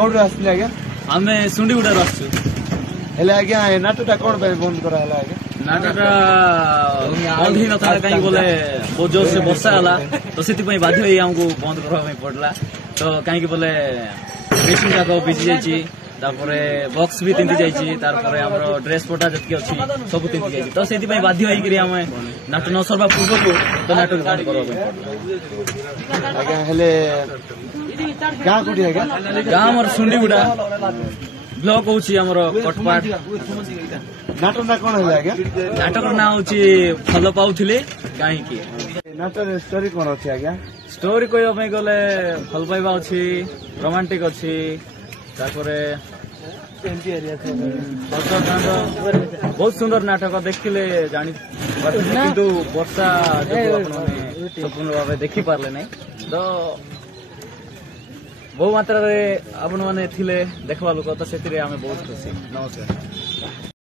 कौन आसले आज्ञा आमे सुंडीगुड़ा आसु हेले आज्ञा नाटकटा कौन पे बंद करा हला आज्ञा नाटकटा बंद ही नथा कहीं बोले बहुत जोर से वर्षा हला तो से बाध्य होई हमको बंद करबा पड़ला तो कहीं बोले ड्रेसिंग जाक भिजी जाइए तापरे बॉक्स भी तिंती जाइए तारपरे हमरो ड्रेस पोटा जतकी अछि सब तिंती जाइए तो सेति पई बाध्य होई करी हम नाटक न सरबा पूर्व को तो नाटक बंद करबा पड़ला आज्ञा हेले गां कोठी आज्ञा गां हमर सुंडीगुड़ा ब्लॉक होची हमरो कटपाट नाटक ना कोन हेले आज्ञा नाटक ना होची फल पाउथिले काहे की नाटक स्टोरी कोन अछि आज्ञा स्टोरी कहबा पई गले फल पाइबा अछि रोमांटिक अछि तारपरे बहुत सुंदर नाटक देखिले जानी किंतु वर्षा संपूर्ण भाव देखी पार्ले नहीं तो बहु मात्रा आपण मैंने देखवा लोक तो से बहुत खुशी। नमस्कार।